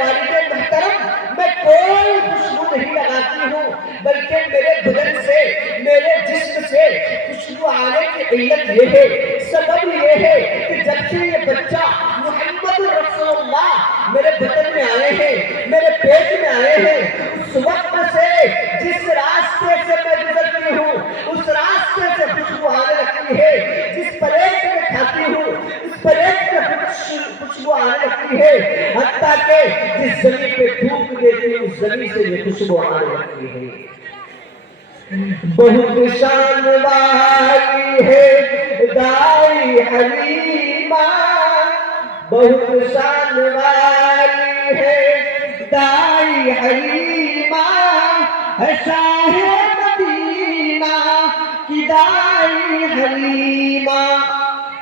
والد محترم میں کوئی خوشبو نہیں لگاتی ہوں، بلکہ میرے بدن سے میرے جسم سے خوشبو آنے کی علت یہ ہے، سبب یہ ہے کہ جب سے یہ بچہ محمد رسول اللہ میرے بدن میں آئے ہیں، میرے پیٹ میں آئے ہیں، اس وقت سے جس راستے سے میں گزرتی ہوں اس راستے سے خوشبو آنے لگتی ہے، جس پلیٹ میں کھاتی ہوں اس پلیٹ میں خوشبو آنے لگتی ہے، حتیٰ کہ جس زمین پہ تھوک دیتی ہوں اس زمین سے یہ خوشبو آنے لگتی ہے۔ بہت شان والی ہے دائی حلیمہ، بہت شان والی ہے دائی حلیمہ، ہے شاہ مدینہ کی دائی حلیمہ۔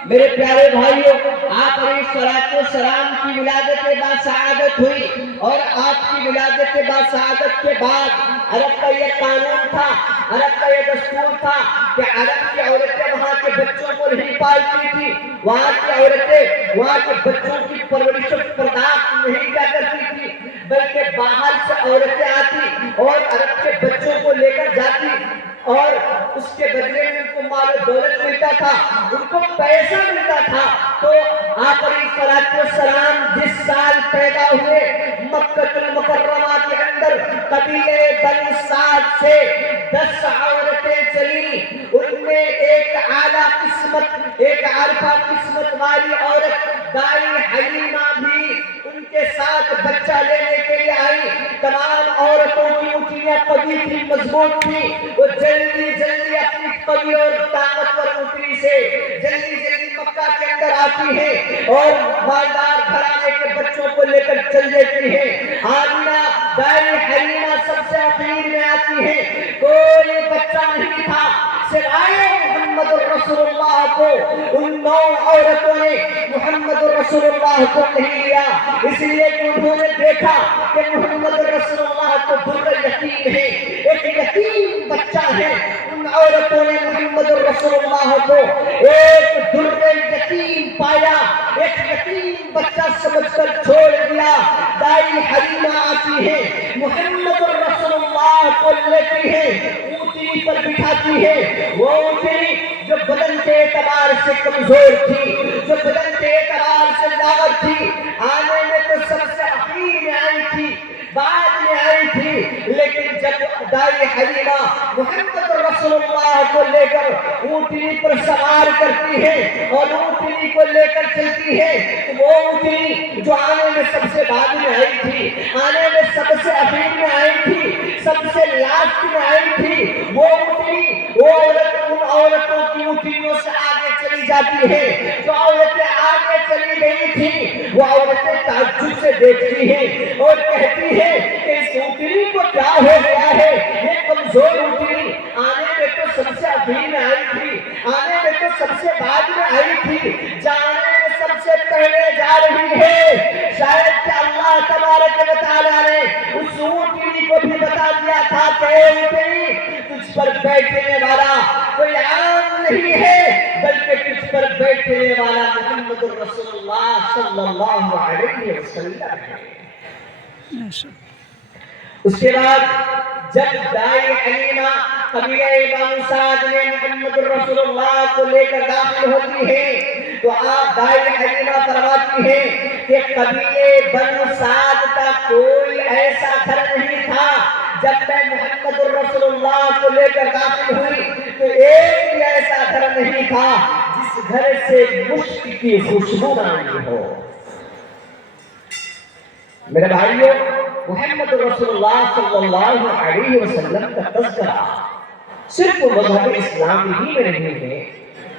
میرے پیارے بھائیوں، آپ علیہ السلام کی ولادت باسعادت ہوئی، اور آپ کی ولادت باسعادت کے بعد عرب کا یہ قانون تھا، عرب کا یہ دستور تھا کہ عرب کی عورتیں وہاں کے بچوں کو نہیں پالتی تھی، وہاں کی عورتیں وہاں کے بچوں کی پرورش و پرداخت نہیں کیا کرتی تھی، بلکہ باہر سے عورتیں آتی اور عرب کے بچوں کو لے کر جاتی، اور اس کے بدلے میں ان کو مال و دولت ملتا تھا، ان کو پیسہ ملتا تھا۔ تو آپ علیہ السلام جس سال پیدا ہوئے مکہ المکرمہ کے اندر قبیلے بنی سعد سے 10 عورتیں چلی، ان میں ایک اعلیٰ قسمت، ایک عارفہ قسمت والی عورت دائی حلیمہ بھی ان کے ساتھ بچہ لینے کے لیے آئی۔ تمام عورتوں کی اونٹیاں قوی تھی، مضبوط تھی، وہ جلدی جلدی اپنی قوی اور طاقتور اونٹی سے جلدی جلدی مکہ کے اندر آتی ہے اور مالدار گھرانے کے بچوں کو لے کر چل دیتی ہے۔ آمینہ دائی حلیمہ سب سے اخیر میں آتی ہے، کوئی بچہ نہیں تھا سوائے محمد رسول اللہ کو، ان 9 عورتوں نے محمد رسول اللہ کو نہیں لیا، اس لیے کہ انہوں نے دیکھا کہ محمد رسول اللہ کو در یتیم ہے، ایک یتیم بچہ ہے۔ ان عورتوں نے محمد رسول اللہ کو ایک در یتیم پایا، ایک یتیم بچہ سمجھ کر چھوڑ دیا۔ دائی حلیمہ آتی ہے، محمد رسول اللہ کو لیتی ہے، اونٹنی پر بٹھاتی ہے، وہ اونٹنی جو بدن کے اعتبار سے کمزور تھی، جو بدن کے اعتبار سے لاغر تھی، آنے میں تو سب سے اخیر میں آئی تھی، بعد میں آئی تھی، لیکن جب دائی حلیمہ محمد رسول اللہ کو لے کر اونٹنی پر سوار کرتی ہے اور اونٹنی کو لے کر چلتی ہے، تو وہ اونٹنی جو آنے میں سب سے بعد میں آئی تھی، آنے میں سب سے اخیر میں آئی تھی، سب سے لاسٹ میں آئی تھی، وہ اونٹنی وہ عورت ان عورتوں کی اونٹنیوں سے آگے چلی جاتی ہے۔ جو عورتیں آگے چلی گئی تھی وہ عورتیں تعجب سے دیکھتی ہیں اور کہتی ہیں کہ اس اونٹنی کو کیا ہو گیا ہے، یہ کمزور اونٹنی آنے میں تو سب سے اخیر میں آئی تھی، آنے میں تو سب سے بعد میں آئی تھی، جانے میں سب سے پہلے جا رہی ہے۔ شاید کہ اللہ تبارک و تعالیٰ نے اس اونٹنی کو بھی بتا دیا تھا کہ اے اونٹنی، تجھ پر بیٹھنے والا کوئی عام نہیں ہے، بلکہ تجھ پر بیٹھنے والا محمد رسول اللہ صلی اللہ علیہ وسلم ہے۔ اس کے بعد جب دائی حلیمہ قبیلہ بنی سعد میں محمد رسول اللہ کو لے کر داخل ہوتی ہے تو آپ دائی حلیمہ فرماتی ہیں کہ قبیلہ بنی سعد کا کوئی ایسا گھر نہیں تھا جب میں محمد رسول اللہ کو لے کر داخل ہوئی تو ایک بھی ایسا گھر نہیں تھا جس گھر سے مشک کی خوشبو آئی ہو۔ میرے بھائیوں، محمد رسول اللہ صلی اللہ علیہ وسلم کا تذکرہ صرف مذہب اسلامی ہی میں نہیں ہے،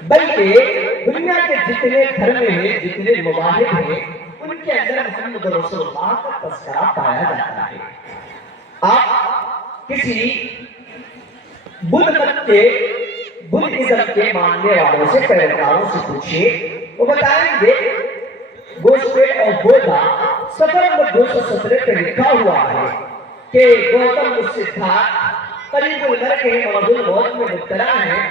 بلکہ دنیا کے جتنے دھرم ہیں، جتنے مذاہب ہیں، ان کے اندر محمد رسول اللہ کا تذکرہ پایا جاتا ہے۔ آپ کسی بدھ مت کے بدھزم کے ماننے والوں سے، پیروکاروں سے پوچھیے، وہ بتائیں گے گوسپے اور بودھا سفر نمبر 217 پہ لکھا ہوا ہے کہ گوتم سدھارتھ قریب المرگ کے مرض الموت میں مبتلا ہیں۔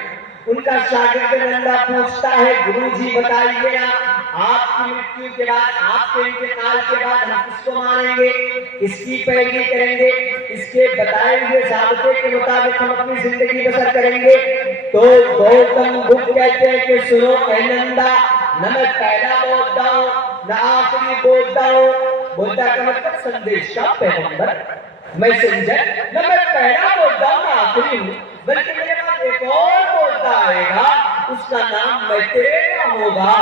ان کا شاگرد نندا پوچھتا ہے، گرو جی بتائیے آپ کی مرتیو کے بعد، آپ کے انتقال کے بعد ہم کس کو مانیں گے، اس کی پیروی کریں گے، اس کے بتائے ہوئے ضابطے کے مطابق ہم اپنی زندگی بسر کریں گے۔ تو گوتم بدھ کہتے ہیں کہ سنو اے نندا، نہ میں پہلا بودھا ہوں نہ آخری بودھا ہوں۔ بودھا کا مطلب سندیش کا پیغمبر، میسنجر، نہ میں پہلا بودھا ہوں نہ آخری ہوں، بلکہ میرے پاس ایک اور بودھا آئے گا، اس کا نام میتریہ ہوگا۔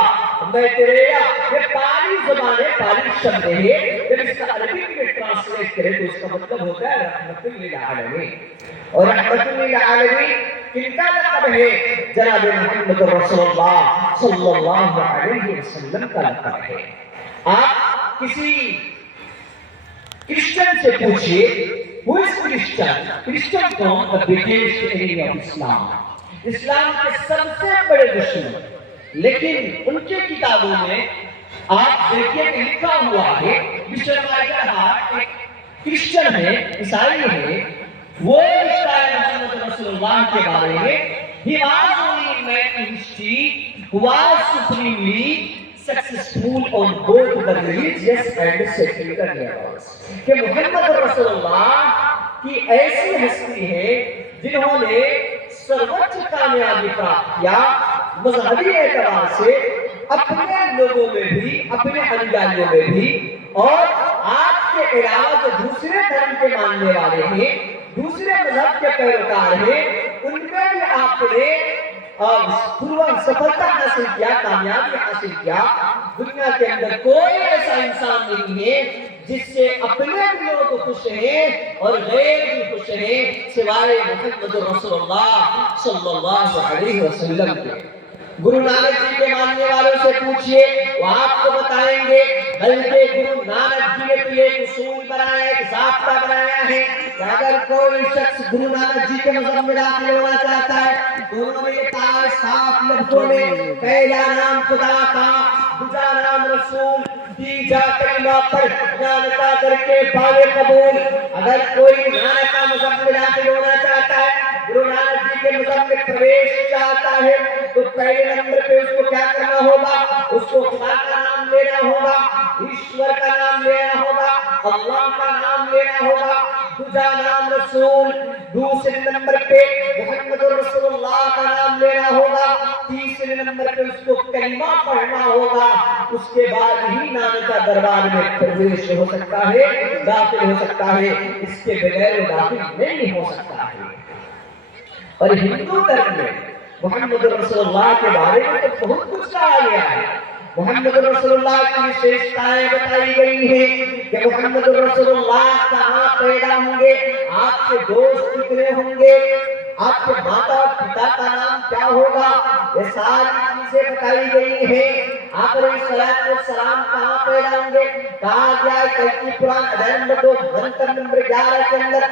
میتریہ یہ پالی زبان ہے، پالی شبد ہے، جب اس کا عربی میں ٹرانسلیٹ کرے تو اس کا مطلب ہوتا ہے رحمت للعالمین۔ اور رحمت للعالمین کن کا لقب ہے؟ جناب محمد رسول اللہ صلی اللہ علیہ وسلم کا لقب ہے۔ آپ کسی کرسچن سے پوچھئے who is Christian؟ کرسچن کون؟ the biggest enemy of Islam، اسلام کے سب سے بڑے دشمن۔ لیکن ان کے کتابوں میں آپ دیکھئے کہ لکھا ہوا ہے، مسٹر مائیکل ہارٹ ایک کرسچن ہے، عیسائی ہے، وہ لکھتا ہے محمد رسول اللہ کے بارے میں he was only a man in history who was supremely successful on both the religious and secular levels، کہ محمد رسول اللہ کی ایسی ہستی ہے جنہوں نے سروچ کامیابی پراپت کیا، مذہبی اعتبار سے اپنے لوگوں میں بھی، اپنے انجالیوں میں بھی، اور آپ کے علاوہ جو دوسرے دھرم کے ماننے والے ہیں، دوسرے مذہب کے پیروکار ہیں، ان میں بھی آپ نے سفلتا حاصل کیا، کامیابی حاصل کیا۔ دنیا کے اندر کوئی ایسا انسان نہیں ہے جس سے اپنے بھی لوگ خوش ہیں اور غیر بھی خوش ہیں سوائے محمد رسول اللہ صلی اللہ علیہ وسلم کے۔ گرو نانک جی کے ماننے والوں سے پوچھئے، وہ آپ کو بتائیں گے، بلکہ گرو نانک جی نے تو ایک اصول بنایا، ایک ضابطہ بنایا ہے کہ اگر کوئی شخص گرو نانک جی کے مذہب میں داخل ہونا چاہتا ہے تو انہوں نے یہ کہا ہے صاف لفظوں میں، پہلا نام خدا کا، دوسرا نام رسول، تیجا کلمہ پڑھ، نانکا کر کے پاوے قبول۔ اگر کوئی نانکا مذہب میں داخل ہونا چاہتا ہے، گرو نانک جی کے مذہب میں پرویش چاہتا ہے، تو پہلے نمبر پہ اس کو کیا کرنا ہوگا؟ اس کو خدا کا نام لینا ہوگا، ایشور کا نام لینا ہوگا، اللہ کا نام لینا ہوگا، دوسرا نام رسول، دوسرے نمبر پہ محمد رسول اللہ کا نام لینا ہوگا، تیسرے نمبر پہ اس کو کلمہ پڑھنا ہوگا۔ اس کے بعد ہی نانکا دربار میں پرویش ہو سکتا ہے، داخل ہو سکتا ہے، اس کے بغیر داخل نہیں ہو سکتا ہے۔ اور ہندو دھرم میں محمد رسول اللہ کے بارے میں تو بہت کچھ کہا گیا ہے۔ محمد رسول اللہ کی وشیشتائیں بتائی گئی ہیں کہ محمد رسول اللہ کہاں پیدا ہوں گے، آپ کے دوست کتنے ہوں گے، آپ کے ماتا اور پتا کا نام کیا ہوگا، یہ ساری چیزیں بتائی گئی ہیں۔ آپ علیہ السلام کہاں پیدا ہوں گے، کہا گیا ہے کلکی پران ادھر نمبر 2 منتر نمبر 11 کے اندر،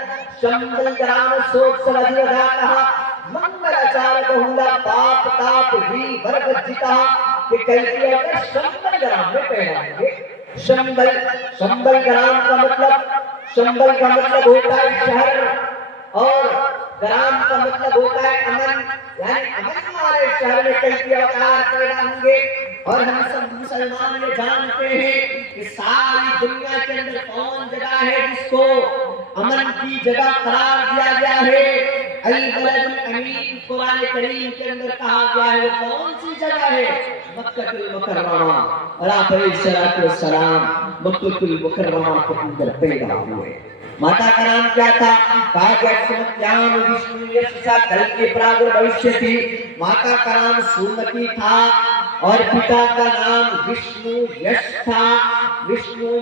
شمبل گرام سوچ سمجھ لگا کہا، منگل اچار بہولا پاپ تاپ ہی بربت جتا، کہ کلکی اگر شمبل گرام میں پیدا ہوں گے۔ شمبل گرام کا مطلب ہوتا ہے شہر، اور گرام کا مطلب ہوتا ہے امن، یعنی امن والے شہر میں کلکی اوتار پیدا ہوں گے۔ اور ہم سب مسلمان یہ جانتے ہیں کہ ساری دنیا کے اندر کون جگہ ہے جس کو امن کی جگہ قرار دیا گیا ہے؟ البلد الامین قرآن کریم کے اندر کہا گیا ہے، وہ کون سی جگہ ہے؟ مکہ المکرمہ۔ اور آپ علیہ السلام مکہ المکرمہ کے اندر پیدا ہوئے۔ ماتا کا نام کیا تھا؟ کہا گیا سمتیان وشنو یشسا کل کے پراگر بھوشیہ تھی۔ ماتا کا نام سومتی تھا اور پتا کا نام وشنو یش تھا۔ وشنو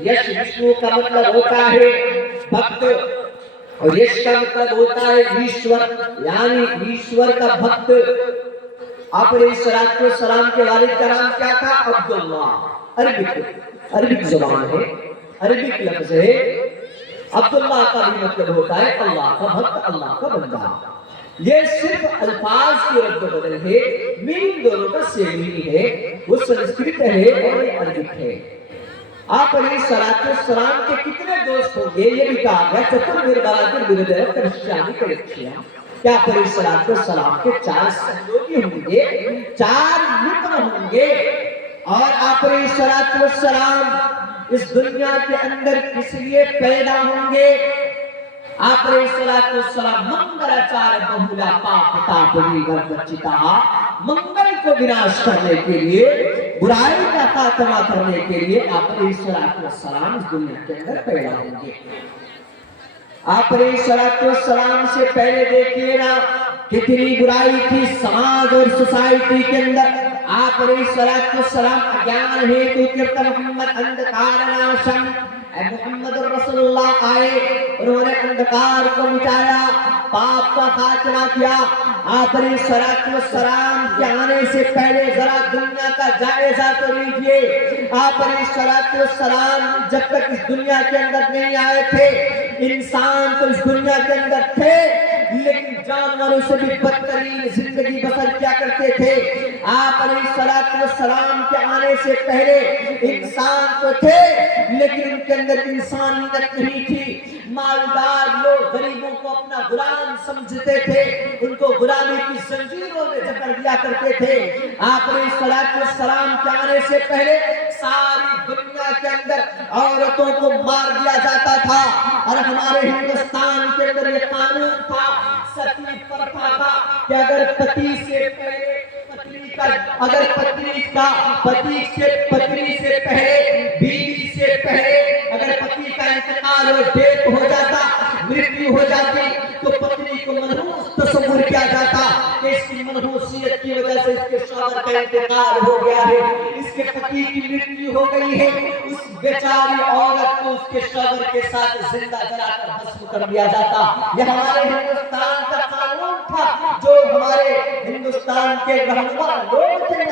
یش کا مطلب ہوتا ہے بھکت، اور یش کا مطلب ہوتا ہے ایشور، یعنی ایشور کا بھکت۔ آپ علیہ السلام کے والد کا نام کیا تھا؟ عبداللہ۔ عربک زبان ہے، عربک لفظ ہے۔ عبداللہ کا بھی مطلب ہوتا ہے اللہ کا بھکت، اللہ کا بندہ۔ یہ صرف الفاظ کی رد و بدل ہے، میننگ دونوں کا سیم ہی ہے، وہ سنسکرت ہے اور یہ عربک ہے۔ آپ علیہ السلام کے کتنے دوست ہوں گے یہ بھی کہا گیا، چتر میربالا کے بردر کرشچانی کرشچیا، کہ آپ علیہ السلام کے 4 سہیوگی ہوں گے، 4 متر ہوں گے، اور آپ علیہ السلام اس دنیا کے اندر کس لیے پیدا ہوں گے؟ آپ علیہ السلام منگلاچار بہولا پاپ تاپنی گربچتہ، منگل کو وناش کرنے کے لیے، برائی کا خاتمہ کرنے کے لیے آپ علیہ السلام اس دنیا کے اندر پیدا ہوں گے۔ آپ علیہ السلام سے پہلے دیکھیے نا کتنی برائی تھی سماج اور سوسائٹی کے اندر۔ آپ علیہ السلام اگیان ہیتو کرت محمد اندھکار ناشم، اے محمد رسول اللہ آئے، انہوں نے اندھکار کو مٹایا، پاپ کا خاتمہ کیا۔ آپ علیہ السلام کے آنے سے پہلے ذرا دنیا کا جائزہ تو لیجئے۔ آپ علیہ السلام جب تک اس دنیا کے اندر نہیں آئے تھے، انسان تو اس دنیا کے اندر تھے لیکن جانوروں سے بھی بدترین زندگی بسر کیا کرتے تھے۔ آپ علیہ السلام کے آنے سے پہلے انسان تو تھے لیکن ان کے اندر انسانیت نہیں تھی۔ مالدار لوگ غریبوں کو اپنا غلام سمجھتے تھے، ان کو غلامی کی زنجیروں میں جکڑ دیا کرتے تھے۔ آپ علیہ السلام کے آنے سے پہلے ساری دنیا کے اندر عورتوں کو مار دیا جاتا تھا، اور ہمارے ہندوستان کے اندر یہ قانون تھا، ستی پرتھا تھا کہ اگر پتی سے پہلے پتی سے پہلے بیوی سے پہلے اگر پتی کا انتقال اور ڈیتھ ہو جاتا، مرتیو ہو جاتی، تو پتنی کو منحوس تصور کیا جاتا کہ اس کی منحوسیت کی وجہ سے اس کے شوہر کا انتقال ہو گیا ہے، اس کے پتی کی مرتیو ہو گئی ہے، اس بیچاری عورت کو اس کے شوہر کے ساتھ زندہ جلا کر بھسم کر دیا جاتا۔ یہ ہمارے ہندوستان کا قانون تھا، جو ہمارے ہندوستان کے رہنما لوگ تھے